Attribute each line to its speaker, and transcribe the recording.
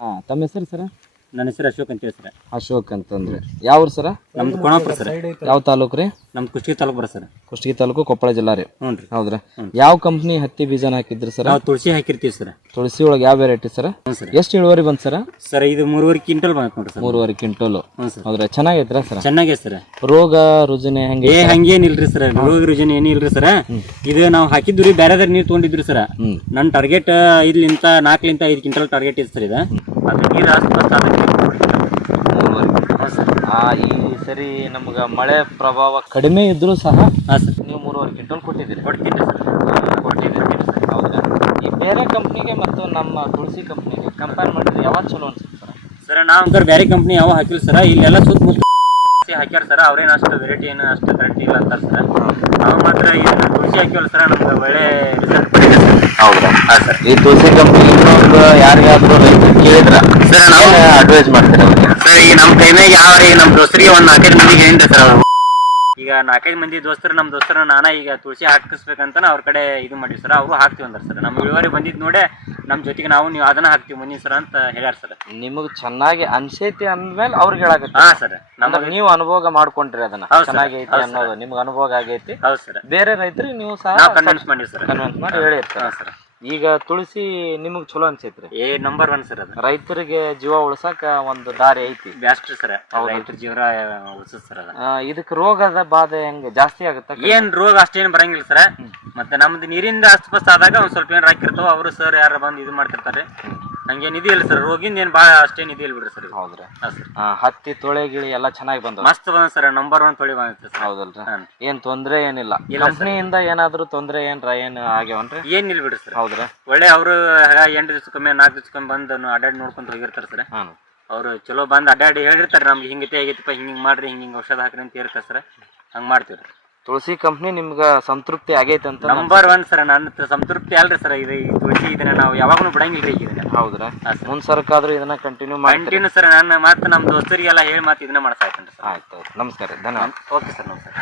Speaker 1: ಹಾ ತಮ್ಮ ಹೆಸರು ಸರ?
Speaker 2: ನನ್ನ ಹೆಸರು ಅಶೋಕ್ ಅಂತ ಹೇಳಿ ಸರ್.
Speaker 1: ಅಶೋಕ್ ಅಂತಂದ್ರೆ ಯಾವ ಸರ?
Speaker 2: ನಮ್ದು ಕೊಣಾಪುರ ಸರ್.
Speaker 1: ಯಾವ ತಾಲೂಕು ರೀ?
Speaker 2: ನಮ್ದು ಕುಷ್ಟಗಿ ತಾಲೂಕು ಬರ ಸರ್.
Speaker 1: ಕುಷ್ಟಗಿ ತಾಲೂಕು ಕೊಪ್ಪಳ ಜಿಲ್ಲಾ ರೀ.
Speaker 2: ಹ್ಞೂ ರೀ.
Speaker 1: ಹೌದ್ರಾ? ಯಾವ ಕಂಪ್ನಿ ಹತ್ತಿ ಬೀಜನ ಹಾಕಿದ್ರಿ ಸರ್?
Speaker 2: ನಾವು ತುಳಸಿ ಹಾಕಿರ್ತೀವಿ ಸರ್.
Speaker 1: ತುಳಸಿ ಒಳಗೆ ಯಾವ ವೆರೈಟಿ ಸರ?
Speaker 2: ಹ್ಞೂ ಸರ್.
Speaker 1: ಎಷ್ಟು ಇಳುವರಿ ಬಂತ ಸರ್?
Speaker 2: ಸರ್ ಇದು ಮೂರುವರೆ ಕ್ವಿಂಟಲ್ ಬಂತು ನೋಡ್ರಿ ಸರ್.
Speaker 1: ಮೂರುವರೆ ಕ್ವಿಂಟಲ್.
Speaker 2: ಹ್ಞೂ ಸರ್.
Speaker 1: ಹೌದ್ರಾ? ಚೆನ್ನಾಗೈತ್ರ ಸರ್?
Speaker 2: ಚೆನ್ನಾಗೇ ಸರ್.
Speaker 1: ರೋಗ ರುಜಿನ ಹಂಗೆ?
Speaker 2: ಏ ಹಂಗೇನಿಲ್ರಿ ಸರ್. ರೋಗ ರುಜಿನ ಏನಿಲ್ರಿ ಸರ್. ಇದು ನಾವು ಹಾಕಿದ್ದು ರೀ ಬೇರೆದಾರ ನೀರು ತೊಗೊಂಡಿದ್ರಿ ಸರ್.
Speaker 1: ನನ್
Speaker 2: ನನ್ನ ಟಾರ್ಗೆಟ್ ಐದ್ಲಿಂತ ನಾಲ್ಕಲಿಂತ ಐದು ಕ್ವಿಂಟಲ್ ಟಾರ್ಗೆಟ್ ಇದೆ ಸರ್ ಇದು. ಅದು ನೀರು ಅಷ್ಟು ಅದಕ್ಕೆ
Speaker 1: ಈ ಸರಿ ನಮ್ಗೆ ಮಳೆ ಪ್ರಭಾವ ಕಡಿಮೆ ಇದ್ದರೂ ಸಹ ನೀವು ಮೂರುವರೆ ಕ್ವಿಂಟಲ್ ಕೊಟ್ಟಿದ್ದೀರಿ.
Speaker 2: ಕೊಡ್ತೀನಿ ಸರ್.
Speaker 1: ಕೊಟ್ಟಿದ್ದೀರಿ ಹೌದಾ? ಈ ಬೇರೆ ಕಂಪ್ನಿಗೆ ಮತ್ತು ನಮ್ಮ ತುಳಸಿ ಕಂಪ್ನಿಗೆ ಕಂಪೇರ್ ಮಾಡಿದ್ರೆ ಯಾವಾಗ ಚಲೋ ಅನ್ಸುತ್ತೆ ಸರ್?
Speaker 2: ಸರ್ ನಾವು ಸರ್ ಬೇರೆ ಕಂಪ್ನಿ ಯಾವ ಹಾಕಿಲ್ಲ ಸರ್. ಇಲ್ಲೆಲ್ಲ ಸುತ್ತಮುತ್ತ ಹಾಕ್ಯಾರ ಸರ್. ಅವ್ರೇನು ಅಷ್ಟು ವೆರೈಟಿ ಏನು ಅಷ್ಟು ಕರೆಕ್ಟ್ ಇಲ್ಲ ಅಂತಾರೆ ಸರ್. ನಾವು ಮಾತ್ರ ಈ ತುಳಸಿ ಹಾಕಿವಲ್ಲ ಸರ್. ನಮ್ಗೆ ಒಳ್ಳೆ ರಿಸಲ್ಟ್ ಬಂದಿದೆ ಸರ್
Speaker 1: ಹೌದಾ?
Speaker 2: ಹಾಂ ಸರ್.
Speaker 1: ಈ ತುಳಸಿ ಕಂಪ್ನಿ ಇನ್ನೊಂದು ಯಾರಿಗಾದ್ರೂ ರೈತರು ಕೇಳಿದ್ರ
Speaker 2: ಸರ್ ನಾವು
Speaker 1: ಅಡ್ವೈಸ್ ಮಾಡ್ತೀರಾ ಅವ್ರಿಗೆ?
Speaker 2: ಸರ್ ಈಗ ನಮ್ಮ ಕೈನಾಗ ಯಾವ ರೀ ನಮ್ಮ ದೋಸ್ತರಿಗೆ ಒಂದು ನಾಲ್ಕೈದು ಮಂದಿಗೆ ಏನಿದೆ ಸರ್ ಅವರು. ಈಗ ನಾಲ್ಕೈದು ಮಂದಿ ದೋಸ್ತರು ನಮ್ಮ ದೋಸ್ತರ ನಾನ ಈಗ ತುಳಸಿ ಹಾಕಿಸ್ಬೇಕಂತ ಅವ್ರ ಕಡೆ ಇದು ಮಾಡಿವಿ ಸರ್. ಅವರು ಹಾಕ್ತೀವಿ ಅಂದ್ರೆ ಸರ್. ನಮ್ಮ ಇಳುವರಿ ಬಂದಿದ್ದು ನೋಡೇ ನಮ್ಮ ಜೊತೆಗೆ ನಾವು ನೀವು ಅದನ್ನ ಹಾಕ್ತೀವಿ ಮುಂದಿನ ಸರ್ ಅಂತ ಹೇಳ್ಯಾರ ಸರ್.
Speaker 1: ನಿಮಗೆ ಚೆನ್ನಾಗಿ ಅನ್ಸೈತಿ ಅಂದ್ಮೇಲೆ ಅವ್ರಿಗೆ ಹೇಳಾಕತ್ತಿ
Speaker 2: ಹಾಂ ಸರ್. ನಮ್ಮ
Speaker 1: ಅಂದ್ರೆ ನೀವು ಅನುಭವ ಮಾಡ್ಕೊಂಡ್ರಿ ಅದನ್ನ.
Speaker 2: ಹೌದ್ sir.
Speaker 1: ಚೆನ್ನಾಗೈತಿ
Speaker 2: ಹೌದ್ sir.
Speaker 1: ಅನ್ನೋದು. ನಿಮ್ಗೆ ಅನುಭವ ಆಗೈತಿ.
Speaker 2: ಹೌದು ಸರ್.
Speaker 1: ಬೇರೆ ರೈತರಿಗೆ ನೀವು ಸಹ
Speaker 2: ನಾವು ಕನ್ವಿನ್ಸ್ ಮಾಡಿ ಸರ್.
Speaker 1: ಕನ್ವಿನ್ಸ್ ಮಾಡಿ ಹೇಳಿರ್ತಾರೆ.
Speaker 2: ಹಾಂ ಸರ್.
Speaker 1: ಈಗ ತುಳಸಿ ನಿಮಗ್ ಚಲೋ ಅನ್ಸೈತ್ರಿ?
Speaker 2: ಏ ನಂಬರ್ ಒನ್ ಸರ್ ಅದು.
Speaker 1: ರೈತರಿಗೆ ಜೀವ ಉಳ್ಸಾಕ ಒಂದು ದಾರಿ ಐತಿ.
Speaker 2: ಬ್ಯಾಸ್ಟ್ ಸರ್ ರೈತರ ಜೀವನ ಉಳಿಸುತ್ತೆ ಸರ್ ಅದ.
Speaker 1: ಇದಕ್ ರೋಗದ ಬಾಧೆ ಹೆಂಗೆ ಜಾಸ್ತಿ ಆಗುತ್ತೆ?
Speaker 2: ಏನ್ ರೋಗ ಅಷ್ಟೇನು ಬರಂಗಿಲ್ಲ ಸರ್. ಮತ್ತೆ ನಮ್ದು ನೀರಿಂದ ಅಸ್ತಪಸ್ತ ಆದಾಗ ಒಂದ್ ಸ್ವಲ್ಪ ಏನಾರ ಹಾಕಿರ್ತಾವ ಅವರು ಸರ್ ಯಾರು ಬಂದು ಇದು ಮಾಡ್ತಿರ್ತಾರೆ. ಹಂಗೇನ್ ಇಲ್ಲ ಸರ್ ರೋಗಿಂದ ಏನು ಭಾಳ ಅಷ್ಟೇನ್ ಇಲ್ಲ ಬಿಡ್ರಿ ಸರ್
Speaker 1: ಹೌದ್ರಿ.
Speaker 2: ಹಾಂ ಸರ್
Speaker 1: ಆ, ಹತ್ತಿ ತೊಳೆ ಗಿಳಿ ಎಲ್ಲ ಚೆನ್ನಾಗಿ ಬಂದವ
Speaker 2: ಮಸ್ತ್ ಬಂದ ಸರ್ ನಂಬರ್ ಒನ್ ತೊಳಿ ಬಂದಿತ್ತು ಸರ್
Speaker 1: ಹೌದಲ್ರಿ.
Speaker 2: ಹಾಂ.
Speaker 1: ಏನ್ ತೊಂದ್ರೆ ಏನಿಲ್ಲ.
Speaker 2: ಇಲ್ಲ sir.
Speaker 1: ಕಂಪ್ನಿಯಿಂದ ಏನಾದ್ರೂ ತೊಂದ್ರೆ ಏನ್ರ ಏನ್ ಆಗ್ಯಾವನ್ರಿ?
Speaker 2: ಏನಿಲ್ಲ ಬಿಡ್ರಿ ಸರ್
Speaker 1: ಹೌದ್ರಿ.
Speaker 2: ಒಳ್ಳೆ ಅವರು ಎಂಟು ದಿವ್ಸಕ್ಕೊಮ್ಮೆ ನಾಲ್ಕು ದಿವ್ಸಕ್ಕೊಮ್ಮೆ ಬಂದು ಅಡ್ಡಾಡಿ ನೋಡ್ಕೊಂತ ಹೋಗಿರ್ತಾರೆ ಸರ್
Speaker 1: ಹಾಂ
Speaker 2: ಅವರು ಚಲೋ ಬಂದು ಅಡ್ಡಾಡಿ ಹೇಳಿರ್ತಾರೆ ನಮ್ಗೆ ಹಿಂಗತೆ ಆಗೈತಿಪ್ಪ ಹಿಂಗೆ ಹಿಂಗೆ ಮಾಡ್ರಿ ಹಿಂಗೆ ಹಿಂಗೆ ಔಷಧ ಹಾಕ್ರಿ ಅಂತ ಹೇಳ್ತಾರೆ ಸರ್ ಹಂಗೆ ಮಾಡ್ತೀವಿ ರೀ
Speaker 1: ತುಳಸಿ ಕಂಪ್ನಿ ನಿಮ್ಗೆ ಸಂತೃಪ್ತಿ ಆಗೈತೆ ಅಂತ
Speaker 2: ನಂಬರ್ ಒನ್ ಸರ್ ನನ್ನ ಸಂತೃಪ್ತಿ ಅಲ್ರಿ ಸರ್ ಇದು ಈ ತುಳಸಿ ಇದನ್ನ ನಾವು ಯಾವಾಗಲೂ ಬಿಡಂಗಿಲ್ಲ ರೀ ಇದನ್ನ.
Speaker 1: ಹೌದ್ರಾ? ಮುಂದ್ ಸರ್ಕಾದ್ರೂ ಇದನ್ನ ಕಂಟಿನ್ಯೂ ಮಾಡಿ
Speaker 2: ಕಂಟಿನ್ಯೂ ಸರ್ ನನ್ನ ಮತ್ತೆ ನಮ್ಮ ದೋಸ್ತರಿಗೆಲ್ಲ ಹೇಳಿ ಮತ್ತೆ ಇದನ್ನ ಮಾಡ್ಸಾಯ್ತೇನೆ ಸರ್
Speaker 1: ಆಯ್ತು ಆಯ್ತು. ನಮಸ್ಕಾರ ಧನ್ಯವಾದ.
Speaker 2: ಓಕೆ ಸರ್ ನಮಸ್ಕಾರ.